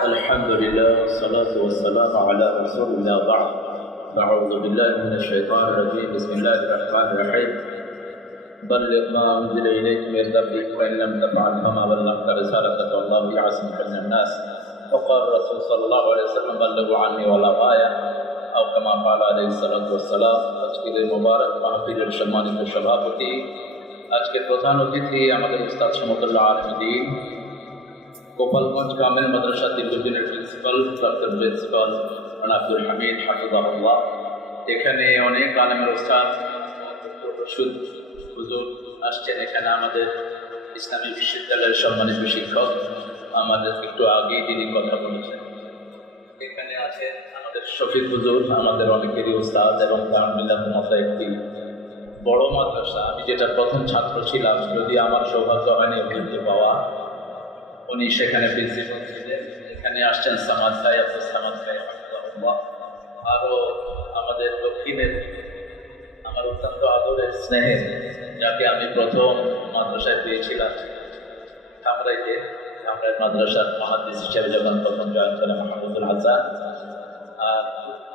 الحمد لله والصلاة والسلام على رسول الله بعد أعوذ بالله من الشيطان الرجيم بسم الله الرحمن الرحيم بلغ ما أنزل إليك من ربك وإن لم تفعل فما بلغت رسالته والله يعصمك من الناس وقال الرسول صلى الله عليه وسلم بلغوا عني ولا غاية أو كما قال عليه الصلاة والسلام আজকের এই মোবারক মাহফিলের সম্মানিত সভাপতি আজকের প্রধান অতিথি আমাদের উস্তাদ সমতুল্লাহ আলমদিন গোপালগঞ্জ গ্রামের মাদ্রাসা দীর্ঘদিনের প্রিন্সিপাল প্রাক্তন প্রিন্সিপাল আব্দুল হামিদ হাফিজাহুল্লাহ। এখানে অনেক আলমের ওস্তাদ রশিদ হুজুর আসছেন। এখানে আমাদের ইসলামী বিশ্ববিদ্যালয়ের সম্মানিত শিক্ষক আমাদের একটু আগেই যিনি কথা বলেছেন। এখানে আছেন আমাদের শফিক হুজুর, আমাদের অনেকেরই ওস্তাদ এবং তার মিলাদ মতো একটি বড় মাদ্রাসা। আমি যেটা প্রথম ছাত্র ছিলাম, যদি আমার সৌভাগ্য হয়নি পাওয়া উনি সেখানে প্রিন্সিপাল ছিলেন এখানে আসছেন সামাদ ভাই, আব্দুল সামাদ ভাই। আরও আমাদের দক্ষিণের আমার অত্যন্ত আদরের স্নেহের যাকে আমি প্রথম মাদ্রাসায় পেয়েছিলাম, কামরাইতে কামরাই মাদ্রাসার মহাদিস হিসেবে যখন প্রথম জয়েন করেন মাহমুদুল হাসান, আর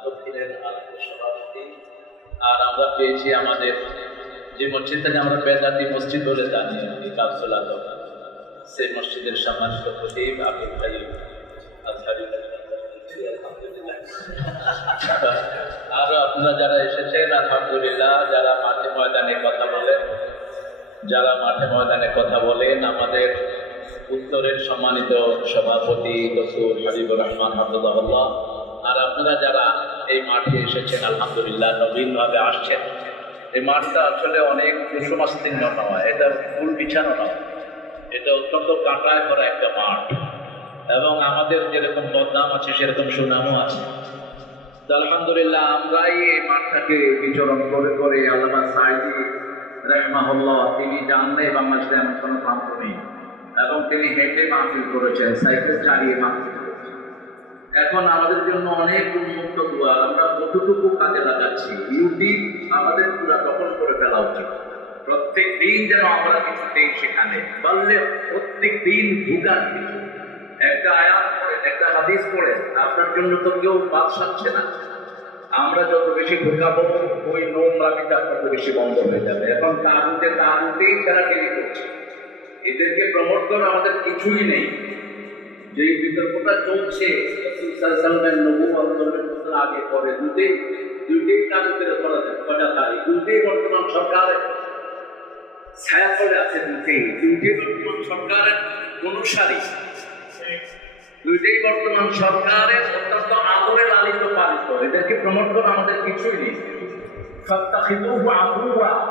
দক্ষিণের সভাপতি। আর আমরা পেয়েছি আমাদের যে মসজিদটাকে আমরা বেদাতি মসজিদ বলে জানি, এই কাপসুল সেই মসজিদের সম্মানিত খতিব আবিদ ভাই আপনারা যারা এসেছেন, আলহামদুলিল্লাহ, যারা মাঠে ময়দানে কথা বলেন যারা মাঠে ময়দানে কথা বলেন আমাদের উত্তরের সম্মানিত সভাপতি রসুল হাবিবুর রহমান হাফিজাহুল্লাহ। আর আপনারা যারা এই মাঠে এসেছেন, আলহামদুলিল্লাহ, নবীনভাবে আসছেন। এই মাঠটা আসলে অনেক কুসুমাস্তীর্ণ নয়, এটা ফুল বিছানো নয়। এটা অত্যন্ত কাঁটায় ভরা একটা মাঠ। এবং আমাদের যেরকম বদনাম আছে, সেরকম সুনামও আছে। আলহামদুলিল্লাহ, আমরাই এই মাঠটাকে বিচরণ করে করে আল্লামা সাইদি রহমাহুল্লাহ, তিনি জানলে বাংলাদেশে এমন কোনো প্রান্ত নেই। এবং তিনি হেঁটে মাহফিল করেছেন, সাইকেল চালিয়ে মাহফিল এখন আমাদের জন্য অনেক উন্মুক্ত দুয়ার আমরা কতটুকু কাজে লাগাচ্ছি, ইউটিউব আমাদের পুরা দখল করে ফেলা উচিত। প্রত্যেক দিন যেন আমরা কিছু দিই সেখানে। পারলে প্রত্যেক দিন ঢুকার কিছু। একটা আয়াত পড়েন, একটা হাদিস পড়েন, আপনার জন্য তো কেউ বাদ সাচ্ছে না। আমরা যত বেশি ঢুকাবো ওই নোংরামিটা তত বেশি বন্ধ হয়ে যাবে। এখন তারুতে তারুতেই ঠেলাঠেলি করছে। এদেরকে প্রমোট করা আমাদের কিছুই নেই। যে বিতর্কটা চলছে নবু আন্দোলনের আগে পরে দুটেই দুইটাই কাগজের ধরা যায় কটা তারিখ? দুইটাই বর্তমান সরকারের। ছায়া করে আছে দুটেই দুইটাই বর্তমান সরকারের অনুসারী। দুইটাই বর্তমান সরকারের অত্যন্ত আদরে লালিত পালিত। এদেরকে প্রমোট করা আমাদের কিছুই নেই। সত্তাখিদুহু আদুয়া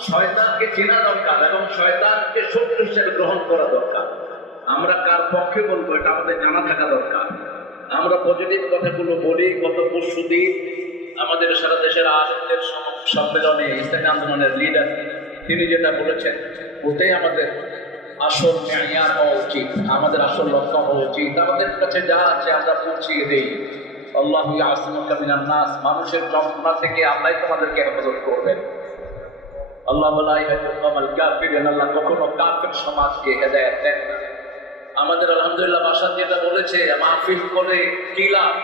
শয়তানকে চেনা দরকার এবং শয়তানকে শত্রু হিসেবে গ্রহণ করা দরকার। আমরা কার পক্ষে বলব? এটা আমাদের জানা থাকা দরকার। আমরা পজিটিভ কথাগুলো বলি, গত পরশু আমাদের সারা দেশের সম- সম্মেলনে ইসলামী আন্দোলনের লিডার তিনি যেটা বলেছেন, ওটাই আমাদের আসল মেয়ার হওয়া উচিত, আমাদের আসল লক্ষ্য হওয়া উচিত। আমাদের কাছে যা আছে আমরা পৌঁছিয়ে দেই। আল্লাহ আসমাকা মিনান নাস, মানুষের যন্ত্রণা থেকে আল্লাহ তোমাদেরকে হেফাজত করবেন। আল্লাহ আল্লাহ কখনো কাফের সমাজকে হেদায়ত দেন না। আমাদের আলহামদুলিল্লাহ বাসার যেটা বলেছে, মাহফিল করে কি লাভ?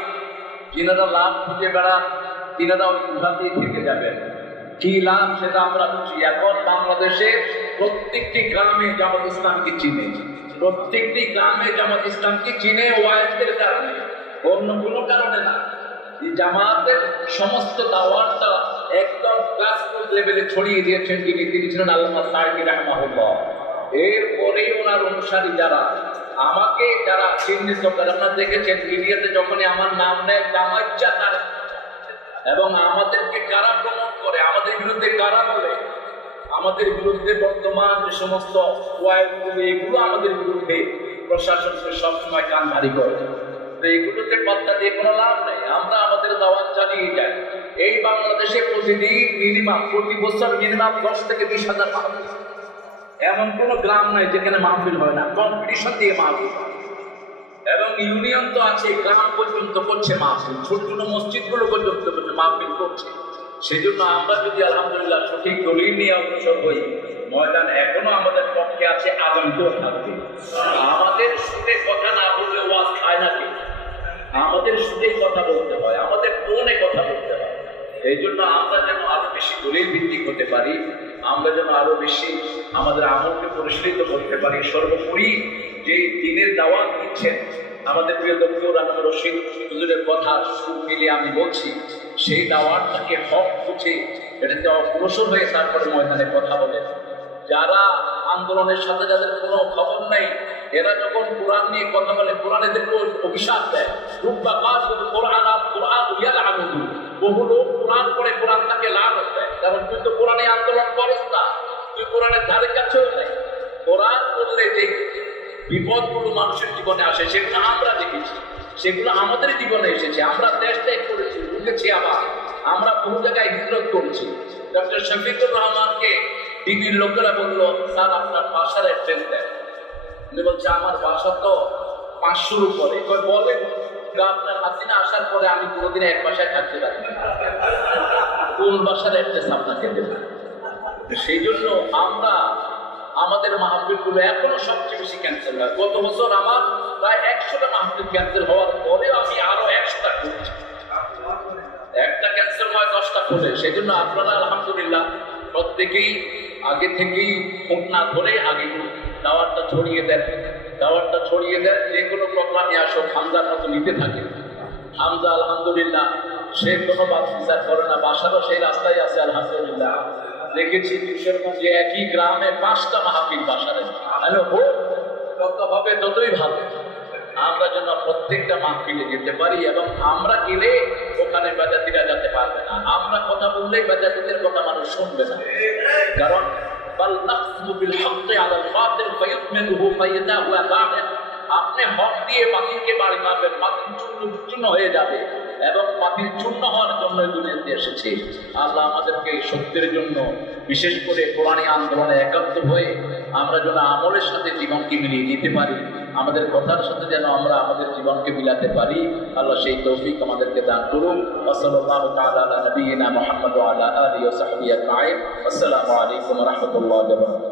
যিনারা লাভ খুঁজে বেড়ান, তিনারা ওই থেকে যাবেন। কি লাভ সেটা আমরা বুঝি। এখন বাংলাদেশে প্রত্যেকটি গ্রামে জামাত ইসলামকে চিনে। প্রত্যেকটি গ্রামে জামাত ইসলামকে চিনে ওয়াইজদের কারণে। অন্য কোনো কারণে না। জামাতের সমস্ত দাওয়াতটা একদম গ্রাসরুট লেভেলে ছড়িয়ে দিয়েছেন যিনি। তিনি ছিলেন আল্লামা সাহেবী রাহমাহুল্লাহ। এরপরেই ওনার অনুসারী যারা, আমাকে যারা চিহ্নিত করে, আপনারা দেখেছেন মিডিয়াতে যখনই আমার নাম নেয় তার এবং আমাদেরকে কারা প্রমোট করে আমাদের বিরুদ্ধে কারা বলে আমাদের বিরুদ্ধে বর্তমান যে সমস্ত এগুলো আমাদের বিরুদ্ধে প্রশাসনকে সবসময় কান ভারী করে। তো এগুলোতে পাত্তা দিয়ে কোনো লাভ নেই। আমরা আমাদের দাওয়াত চালিয়ে যাই। এই বাংলাদেশে প্রতিদিন মিনিমাম প্রতি বছর মিনিমাম দশ থেকে বিশ হাজার মাহফিল এমন কোনো গ্রাম নাই যেখানে মাহফিল হয় না। কম্পিটিশন দিয়ে মাহফিল। এবং ইউনিয়ন তো আছে, গ্রাম পর্যন্ত করছে মাহফিল। ছোট ছোট মসজিদগুলো পর্যন্ত করছে, মাহফিল করছে। সেজন্য আমরা যদি আলহামদুলিল্লাহ সঠিক দলিল নিয়ে অগ্রসর হই, ময়দান এখনও আমাদের পক্ষে আছে আগন্তুক থাকবে। আমাদের সুদে কথা না বললে ওয়াজ খায় না আমাদের সাথে কথা বলতে হয়, আমাদের মনে কথা বলতে হয়। এই জন্য আমরা যেন আরও বেশি দলিল ভিত্তিক হতে পারি, আমরা যেন আরও বেশি আমাদের আমলকে পরিশীলিত করতে পারি। সর্বোপরি যে দিনের দাওয়াত দিচ্ছেন, আমাদের প্রিয় দক্ষিণ রাষ্ট্র রশিদ হুজুরের কথা মিলিয়ে আমি বলছি সেই দাওয়াতটাকে হক বুঝে এটাতে অগ্রসর হয়ে তারপরে ময়দানে কথা বলে। যারা আন্দোলনের সাথে যাদের কোনো খবর নেই, এরা যখন কোরআন নিয়ে কথা বলে, কোরআন এদেরকে অভিশাপ দেয়। কাজ কোরআন আর কোরআন আনন্দু বহু লোক কোরআন পড়ে, কোরআন তাকে লাভ দেয়। কারণ তুই তো কোরআনে আন্দোলন করিস না। তুই কোরআনের ধারে কাছেও নেই। কোরআন বললে যে বিপদগুলো মানুষের জীবনে আসে, সেগুলো আমরা দেখেছি। সেগুলো আমাদের জীবনে এসেছে। আমরা দেশ ত্যাগ ঢুকেছি আবার আমরা বহু জায়গায় হিজরত করেছি। ডক্টর শফিকুর রহমানকে দিদির লোকেরা বলল, স্যার, আপনার বাসার অ্যাড্রেস দেন। উনি বলছে, আমার বাসা তো পাঁচশোর উপরে। বলেন আপনার হাসিনা আসার পরে আমি কোনোদিন এক বাসায় থাকতে পারি কোন বাসার অ্যাড্রেস আপনাকে সেই জন্য আমরা আমাদের মাহফিলগুলো এখনও সবচেয়ে বেশি ক্যান্সেল হয়। গত বছর আমার প্রায় একশোটা মাহফিল ক্যান্সেল হওয়ার পরেও আমি আরও একশোটা হয় দশটা সেই জন্য আপনারা আলহামদুলিল্লাহ প্রত্যেকেই আগে থেকেই ফোন না ধরে আগে দাওয়ারটা ছড়িয়ে দেন। দাওয়ারটা ছড়িয়ে দেন, যে কোনো প্রোগ্রামে আসো হামজার মতো নিতে থাকে হামজা আলহামদুলিল্লাহ, সে কোনো বাদ বিচার করে না। বাসারও সেই রাস্তায় আছে, আলহামদুলিল্লাহ। দেখেছি কিশোরগঞ্জে একই গ্রামে পাঁচটা মাহফিল বাসারে হ্যালো হোক যত হবে ততই ভালো। আমরা যেন প্রত্যেকটা মাহফিলে যেতে পারি এবং আমরা গেলে ওখানে বেদাতিরা যেতে পারবে না। আমরা কথা বললেই বেদাতিদের কথা মানুষ শুনবে না। কারণ আপনি হক দিয়ে মাতিলকে বাড়ি পাবেন মাতিল চূর্ণ চূর্ণ হয়ে যাবে এবং মাটির চূর্ণ হওয়ার জন্য দুনিয়াতে এসেছে। আল্লাহ আমাদেরকে এই শক্তির জন্য বিশেষ করে কোরআনী আন্দোলনে একাত্ম হয়ে আমরা যেন আমলের সাথে জীবনকে মিলিয়ে দিতে পারি। আমাদের কথার সাথে যেন আমরা আমাদের জীবনকে মিলাতে পারি, আল্লাহ সেই তৌফিক আমাদেরকে দান করুন। ওসলাল্লাহু তাআলা আলা নবিয়িনা মুহাম্মদ ওয়া আলা আলিহি ওয়া সাহবিহি আজমাইন। আসসালামু আলাইকুম ওয়া রাহমাতুল্লাহি ওয়া